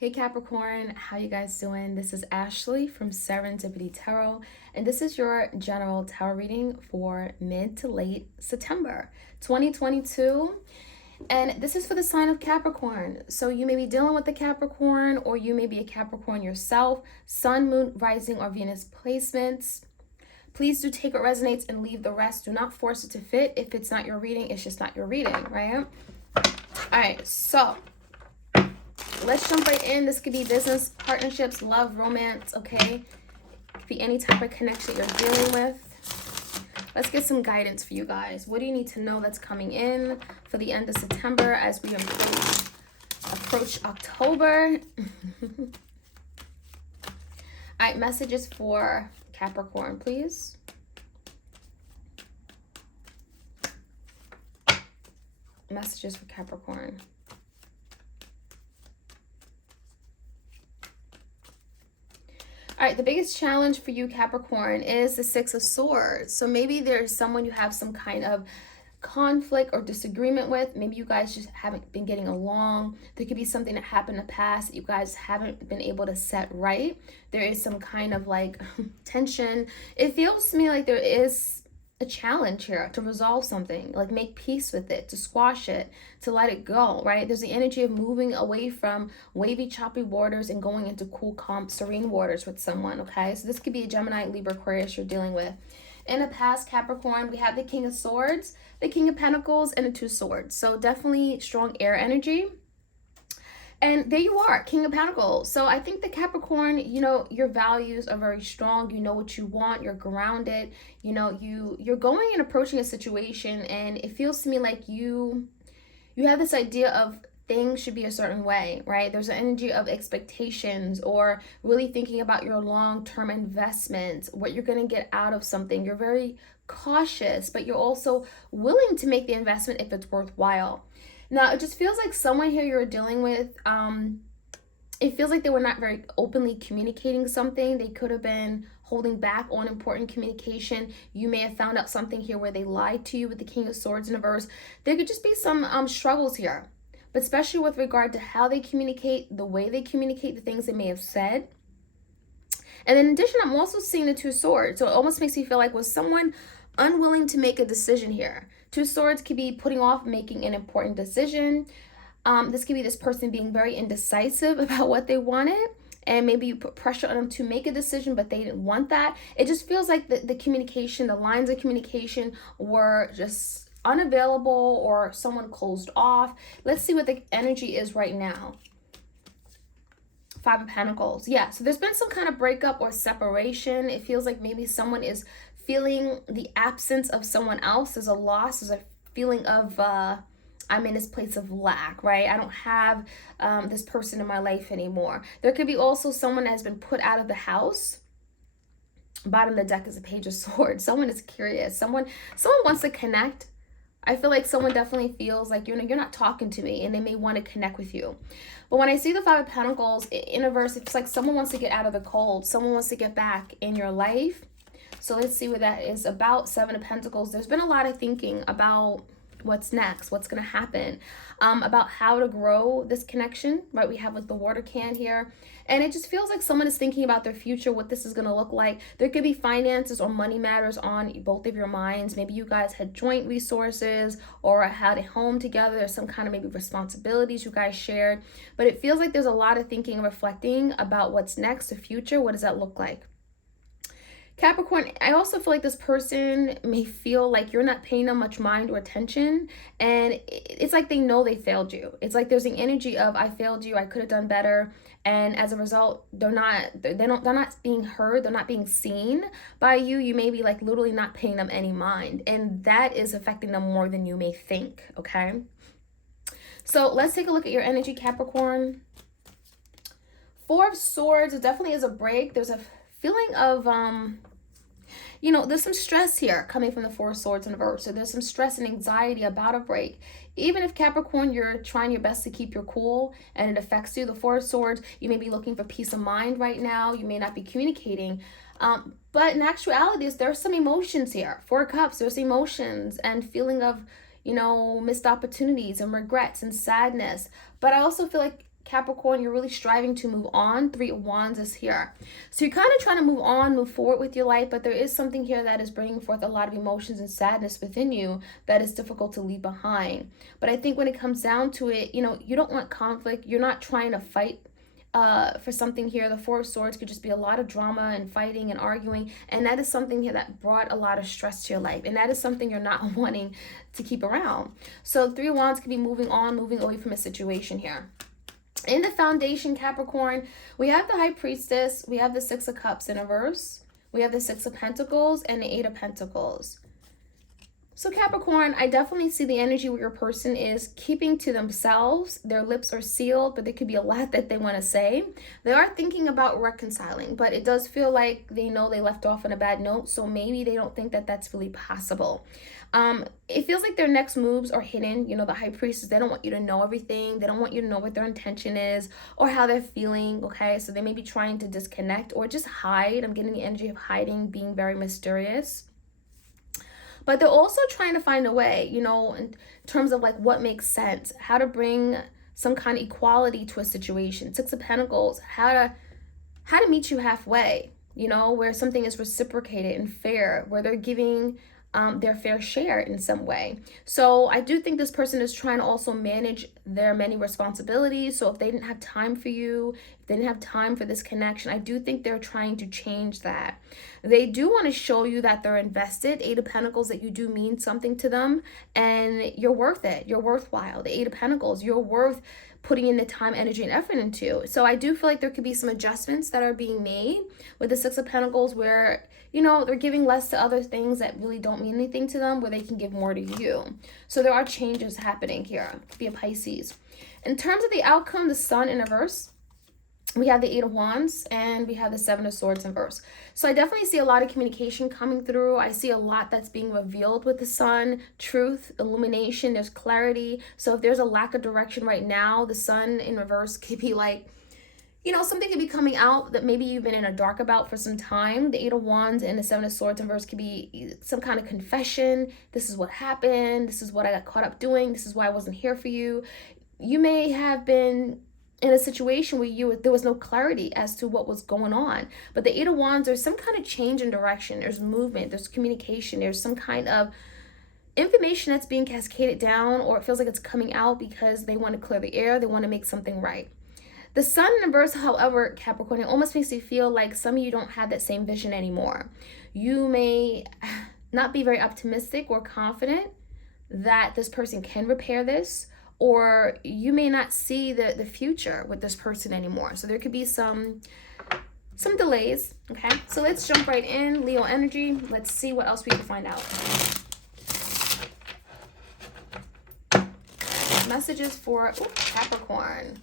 Hey Capricorn, how you guys doing? This is Ashley from Serendipity Tarot, and this is your general tarot reading for mid to late September 2022. And this is for the sign of Capricorn. So you may be dealing with the Capricorn, or you may be a Capricorn yourself, Sun, Moon, Rising, or Venus placements. Please do take what resonates and leave the rest. Do not force it to fit. If it's not your reading, it's just not your reading, right? All right, so let's jump right in. This could be business, partnerships, love, romance, okay? Could be any type of connection you're dealing with. Let's get some guidance for you guys. What do you need to know that's coming in for the end of September as we approach October? All right, messages for Capricorn, please. Messages for Capricorn. All right, the biggest challenge for you, Capricorn, is the Six of Swords. So maybe there's someone you have some kind of conflict or disagreement with. Maybe you guys just haven't been getting along. There could be something that happened in the past that you guys haven't been able to set right. There is some kind of like tension. It feels to me like there is a challenge here to resolve something, like make peace with it, to squash it, to let it go, right? There's the energy of moving away from wavy, choppy waters and going into cool, calm, serene waters with someone, okay? So this could be a Gemini, Libra, Aquarius you're dealing with. In the past, Capricorn, we have the King of Swords, the King of Pentacles, and the Two Swords. So definitely strong air energy. And there you are, King of Pentacles. So I think the Capricorn, you know, your values are very strong. You know what you want. You're grounded. You know, you're going and approaching a situation, and it feels to me like you have this idea of things should be a certain way, right? There's an energy of expectations, or really thinking about your long-term investments, what you're going to get out of something. You're very cautious, but you're also willing to make the investment if it's worthwhile. Now, it just feels like someone here you're dealing with, it feels like they were not very openly communicating something. They could have been holding back on important communication. You may have found out something here where they lied to you with the King of Swords in reverse. There could just be some struggles here, but especially with regard to how they communicate, the way they communicate, the things they may have said. And in addition, I'm also seeing the Two Swords. So it almost makes me feel like, was someone unwilling to make a decision here? Two Swords could be putting off making an important decision. This could be this person being very indecisive about what they wanted, and maybe you put pressure on them to make a decision, but they didn't want that. It just feels like the communication, the lines of communication were just unavailable, or someone closed off. Let's see what the energy is right now. Five of Pentacles. Yeah, so there's been some kind of breakup or separation. It feels like maybe someone is feeling the absence of someone else. There's a loss. There's a feeling of I'm in this place of lack, right? I don't have this person in my life anymore. There could be also someone that has been put out of the house. Bottom of the deck is a Page of Swords. Someone is curious. Someone wants to connect. I feel like someone definitely feels like you're not talking to me, and they may want to connect with you. But when I see the Five of Pentacles in a verse, it's like someone wants to get out of the cold. Someone wants to get back in your life. So let's see what that is about. Seven of Pentacles. There's been a lot of thinking about what's next, what's going to happen, about how to grow this connection, right? We have with the water can here. And it just feels like someone is thinking about their future, what this is going to look like. There could be finances or money matters on both of your minds. Maybe you guys had joint resources or had a home together. There's some kind of maybe responsibilities you guys shared. But it feels like there's a lot of thinking and reflecting about what's next, the future. What does that look like? Capricorn, I also feel like this person may feel like you're not paying them much mind or attention, and it's like they know they failed you. It's like there's an energy of, I failed you, I could have done better, and as a result, they're not being heard, they're not being seen by you. You may be like literally not paying them any mind, and that is affecting them more than you may think, okay? So let's take a look at your energy, Capricorn. Four of Swords, it definitely is a break. There's a feeling of you know, there's some stress here coming from the Four of Swords in reverse. So there's some stress and anxiety about a break. Even if Capricorn, you're trying your best to keep your cool and it affects you, the Four of Swords, you may be looking for peace of mind right now. You may not be communicating. But in actuality, there's some emotions here. Four of Cups, there's emotions and feeling of, you know, missed opportunities and regrets and sadness. But I also feel like Capricorn, you're really striving to move on. 3 of Wands is here. So you're kind of trying to move on, move forward with your life, but there is something here that is bringing forth a lot of emotions and sadness within you that is difficult to leave behind. But I think when it comes down to it, you know, you don't want conflict. You're not trying to fight for something here. The 4 of Swords could just be a lot of drama and fighting and arguing, and that is something here that brought a lot of stress to your life, and that is something you're not wanting to keep around. So 3 of Wands could be moving on, moving away from a situation here. In the foundation, Capricorn, we have the High Priestess, we have the 6 of Cups in reverse, we have the 6 of Pentacles, and the 8 of Pentacles. So Capricorn, I definitely see the energy where your person is keeping to themselves. Their lips are sealed, but there could be a lot that they want to say. They are thinking about reconciling, but it does feel like they know they left off on a bad note, so maybe they don't think that that's really possible. It feels like their next moves are hidden. You know, the High Priestess, they don't want you to know everything. They don't want you to know what their intention is or how they're feeling, okay? So they may be trying to disconnect or just hide. I'm getting the energy of hiding, being very mysterious. But they're also trying to find a way, you know, in terms of like what makes sense, how to bring some kind of equality to a situation. 6 of Pentacles, how to meet you halfway, you know, where something is reciprocated and fair, where they're giving their fair share in some way. So I do think this person is trying to also manage their many responsibilities. So if they didn't have time for you, if they didn't have time for this connection, I do think they're trying to change that. They do want to show you that they're invested. 8 of Pentacles, that you do mean something to them and you're worth it. You're worthwhile. The 8 of Pentacles, you're worth putting in the time, energy, and effort into. So I do feel like there could be some adjustments that are being made with the 6 of Pentacles where, you know, they're giving less to other things that really don't mean anything to them, where they can give more to you. So there are changes happening here. It could be a Pisces. In terms of the outcome, the Sun in reverse, we have the 8 of Wands and we have the 7 of Swords in reverse. So I definitely see a lot of communication coming through. I see a lot that's being revealed with the Sun, truth, illumination, there's clarity. So if there's a lack of direction right now, the Sun in reverse could be like, you know, something could be coming out that maybe you've been in a dark about for some time. The 8 of Wands and the 7 of Swords in reverse could be some kind of confession. This is what happened. This is what I got caught up doing. This is why I wasn't here for you. You may have been in a situation where there was no clarity as to what was going on. But the 8 of Wands, there's some kind of change in direction. There's movement. There's communication. There's some kind of information that's being cascaded down, or it feels like it's coming out because they want to clear the air. They want to make something right. The Sun in reverse, however, Capricorn, it almost makes you feel like some of you don't have that same vision anymore. You may not be very optimistic or confident that this person can repair this, or you may not see the future with this person anymore. So there could be some delays, okay? So let's jump right in, Leo energy. Let's see what else we can find out. Messages for Capricorn.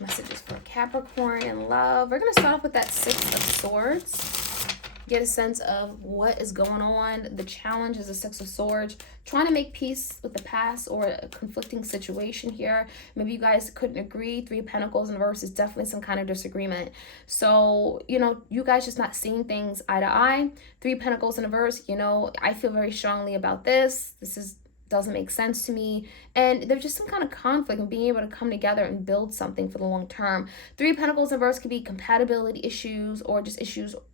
Messages for Capricorn in love. We're going to start off with that 6 of Swords. Get a sense of what is going on. The challenge is a 6 of Swords. Trying to make peace with the past or a conflicting situation here. Maybe you guys couldn't agree. 3 of Pentacles in reverse is definitely some kind of disagreement. So, you know, you guys just not seeing things eye to eye. 3 of Pentacles in reverse, you know, I feel very strongly about this. This doesn't make sense to me, and there's just some kind of conflict and being able to come together and build something for the long term. 3 of Pentacles in reverse could be compatibility issues or just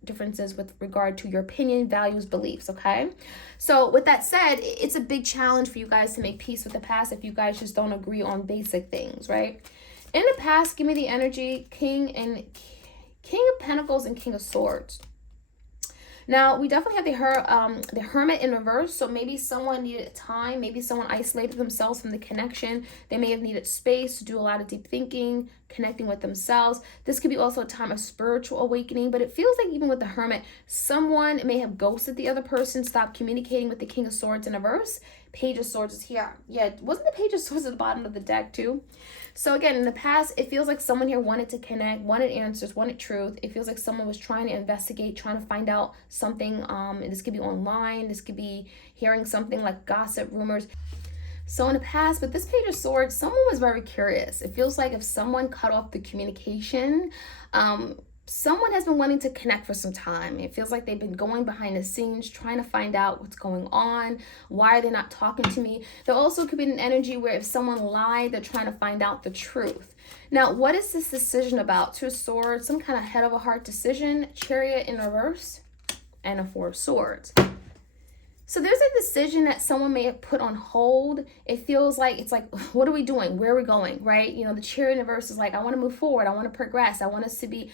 differences with regard to your opinion, values, beliefs, okay? So with that said, it's a big challenge for you guys to make peace with the past if you guys just don't agree on basic things, right? In the past, give me the energy, King of Pentacles and King of Swords. Now, we definitely have the Hermit in reverse, so maybe someone needed time, maybe someone isolated themselves from the connection. They may have needed space to do a lot of deep thinking, connecting with themselves. This could be also a time of spiritual awakening, but it feels like even with the Hermit, someone may have ghosted the other person, stopped communicating with the King of Swords in reverse. Page of Swords is here. Yeah, wasn't the Page of Swords at the bottom of the deck too? So again, in the past, it feels like someone here wanted to connect, wanted answers, wanted truth. It feels like someone was trying to investigate, trying to find out something. And this could be online. This could be hearing something like gossip, rumors. So in the past, with this Page of Swords, someone was very curious. It feels like if someone cut off the communication, someone has been wanting to connect for some time. It feels like they've been going behind the scenes, trying to find out what's going on. Why are they not talking to me? There also could be an energy where if someone lied, they're trying to find out the truth. Now, what is this decision about? Two of Swords, some kind of head of a heart decision, Chariot in reverse, and a Four of Swords. So there's a decision that someone may have put on hold. It feels like, it's like, what are we doing? Where are we going, right? You know, the Chariot in reverse is like, I want to move forward. I want to progress. I want us to be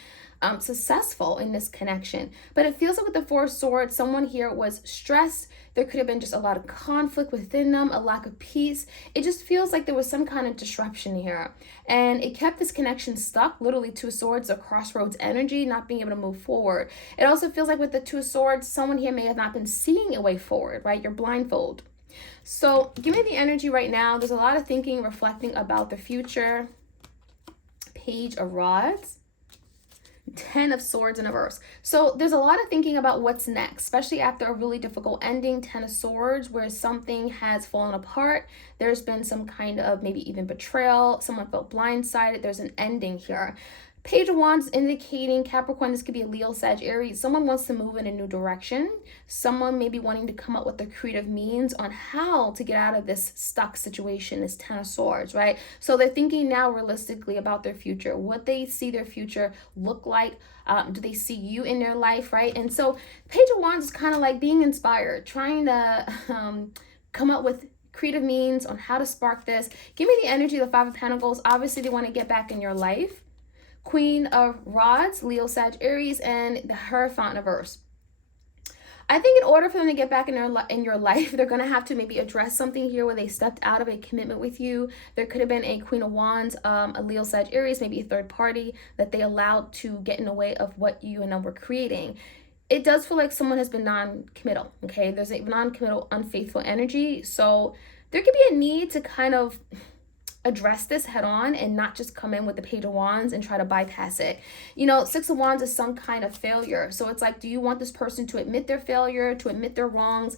successful in this connection. But it feels like with the Four of Swords, someone here was stressed. There could have been just a lot of conflict within them, a lack of peace. It just feels like there was some kind of disruption here. And it kept this connection stuck, literally Two of Swords, a crossroads energy, not being able to move forward. It also feels like with the Two of Swords, someone here may have not been seeing a way forward, right? You're blindfolded. So give me the energy right now. There's a lot of thinking, reflecting about the future. Page of Rods. 10 of Swords in reverse. So there's a lot of thinking about what's next, especially after a really difficult ending. 10 of Swords, where something has fallen apart. There's been some kind of maybe even betrayal. Someone felt blindsided. There's an ending here. Page of Wands indicating Capricorn, this could be a Leo, Sag, Aries. Someone wants to move in a new direction. Someone may be wanting to come up with the creative means on how to get out of this stuck situation, this 10 of Swords, right? So they're thinking now realistically about their future, what they see their future look like. Do they see you in their life, right? And so Page of Wands is kind of like being inspired, trying to come up with creative means on how to spark this. Give me the energy of the Five of Pentacles. Obviously, they want to get back in your life. Queen of Rods, Leo, Sag, Aries, and the Hierophant in reverse. I think in order for them to get back in your life, they're going to have to maybe address something here where they stepped out of a commitment with you. There could have been a Queen of Wands, a Leo, Sag, Aries, maybe a third party that they allowed to get in the way of what you and them were creating. It does feel like someone has been non-committal, okay? There's a non-committal, unfaithful energy. So there could be a need to kind of address this head on and not just come in with the Page of Wands and try to bypass it. You know, Six of Wands is some kind of failure. So it's like, do you want this person to admit their failure, to admit their wrongs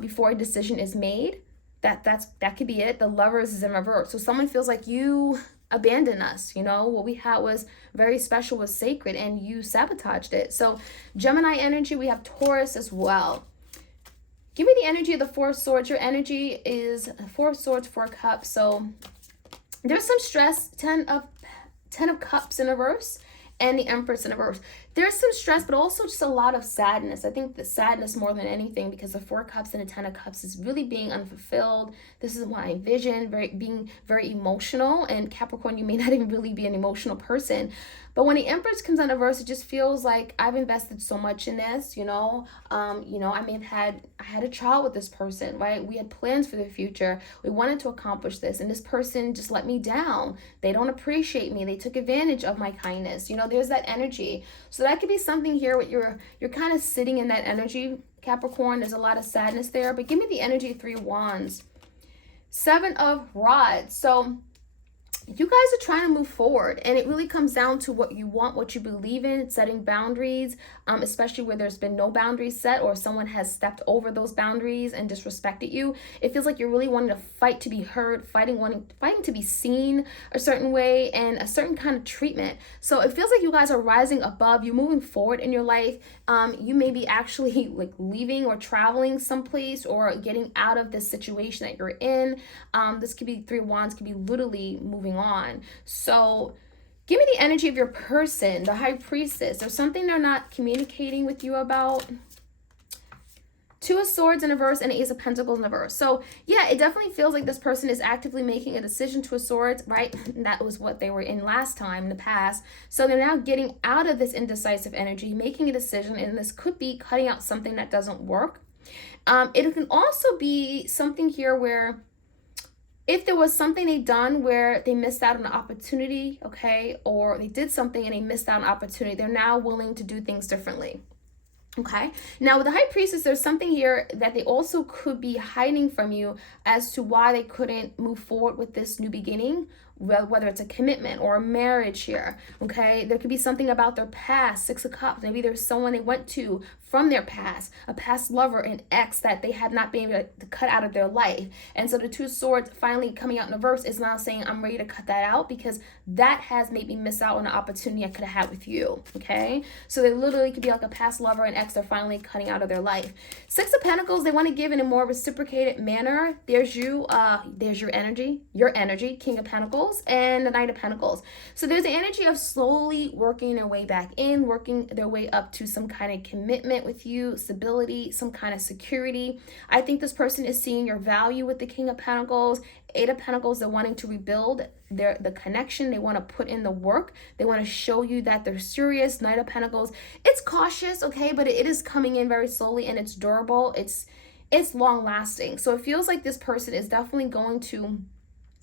before a decision is made? That could be it. The Lovers is in reverse. So someone feels like you abandoned us. You know, what we had was very special, was sacred, and you sabotaged it. So Gemini energy, we have Taurus as well. Give me the energy of the Four of Swords. Your energy is Four of Swords, Four of Cups. So there's some stress. 10 of Cups in reverse and the Empress in reverse. There's some stress, but also just a lot of sadness. I think the sadness more than anything, because the Four of Cups and the 10 of Cups is really being unfulfilled. This is what I envision, being very emotional. And Capricorn, you may not even really be an emotional person. But when the Empress comes on reverse, it just feels like I've invested so much in this, you know. I had a child with this person, right? We had plans for the future. We wanted to accomplish this, and this person just let me down. They don't appreciate me. They took advantage of my kindness. You know, there's that energy. So that could be something here with you're kind of sitting in that energy, Capricorn. There's a lot of sadness there. But give me the energy of Three of Wands. Seven of Rods. So you guys are trying to move forward, and it really comes down to what you want, what you believe in, setting boundaries, especially where there's been no boundaries set or someone has stepped over those boundaries and disrespected you. It feels like you're really wanting to fight to be heard, fighting to be seen a certain way and a certain kind of treatment. So it feels like you guys are rising above, you're moving forward in your life. You may be actually like leaving or traveling someplace or getting out of this situation that you're in. This could be Three of Wands, could be literally moving on. So give me the energy of your person, the High Priestess. There's something they're not communicating with you about. Two of Swords in reverse and Ace of Pentacles in reverse. So yeah, it definitely feels like this person is actively making a decision. Two of Swords, right? And that was what they were in last time in the past. So they're now getting out of this indecisive energy, making a decision, and this could be cutting out something that doesn't work. It can also be something here where if there was something they done where they missed out on an opportunity, okay, or they did something and they missed out on an opportunity, they're now willing to do things differently. Okay, now with the High Priestess, there's something here that they also could be hiding from you as to why they couldn't move forward with this new beginning, whether it's a commitment or a marriage here. Okay, there could be something about their past. Six of Cups, maybe there's someone they went to from their past, a past lover, an ex that they had not been able to cut out of their life. And so the Two of Swords finally coming out in reverse is now saying, I'm ready to cut that out because that has made me miss out on an opportunity I could have had with you. Okay, so they literally could be like a past lover, an ex they're finally cutting out of their life. Six of Pentacles, they want to give in a more reciprocated manner. There's you, there's your energy, King of Pentacles. Pentacles and the Knight of Pentacles. So there's the energy of slowly working their way back in, working their way up to some kind of commitment with you, stability, some kind of security. I think this person is seeing your value with the King of Pentacles. Eight of Pentacles, they're wanting to rebuild the connection. They want to put in the work. They want to show you that they're serious. Knight of Pentacles, it's cautious, okay, but it is coming in very slowly, and it's durable. It's long lasting. So it feels like this person is definitely going to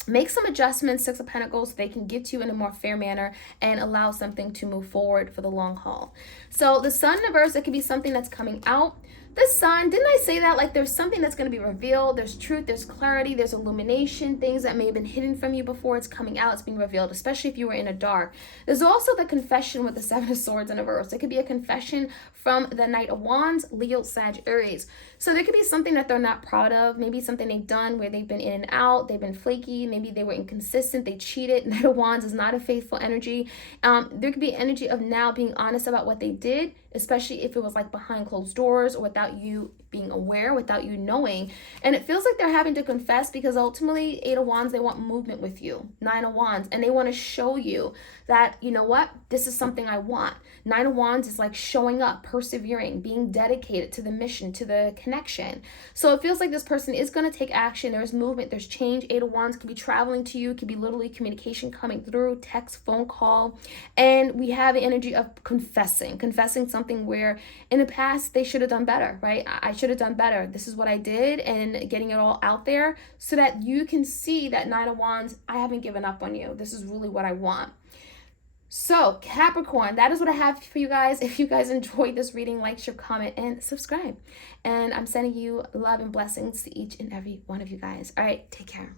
make some adjustments, Six of Pentacles, so they can get to you in a more fair manner and allow something to move forward for the long haul. So the Sun in the verse, it could be something that's coming out. The Sun, didn't I say that? Like, there's something that's going to be revealed. There's truth, there's clarity, there's illumination. Things that may have been hidden from you before, it's coming out, it's being revealed, especially if you were in a dark. There's also the confession with the Seven of Swords in a verse. It could be a confession from the Knight of Wands, Leo, Sag, Aries. So there could be something that they're not proud of, maybe something they've done where they've been in and out, they've been flaky, maybe they were inconsistent, they cheated. Knight of Wands is not a faithful energy. There could be energy of now being honest about what they did, especially if it was like behind closed doors or without you being aware, without you knowing. And it feels like they're having to confess because ultimately, Eight of Wands, they want movement with you. Nine of Wands, and they want to show you that, you know what, this is something I want. Nine of Wands is like showing up, persevering, being dedicated to the mission, to the connection. So it feels like this person is going to take action. There's movement, there's change. Eight of Wands could be traveling to you, could be literally communication coming through, text, phone call. And we have the energy of confessing something where in the past they should have done better, right? I should have done better. This is what I did, and getting it all out there so that you can see that Nine of Wands, I haven't given up on you. This is really what I want. So Capricorn, that is what I have for you guys. If you guys enjoyed this reading, like, share, comment, and subscribe. And I'm sending you love and blessings to each and every one of you guys. All right, take care.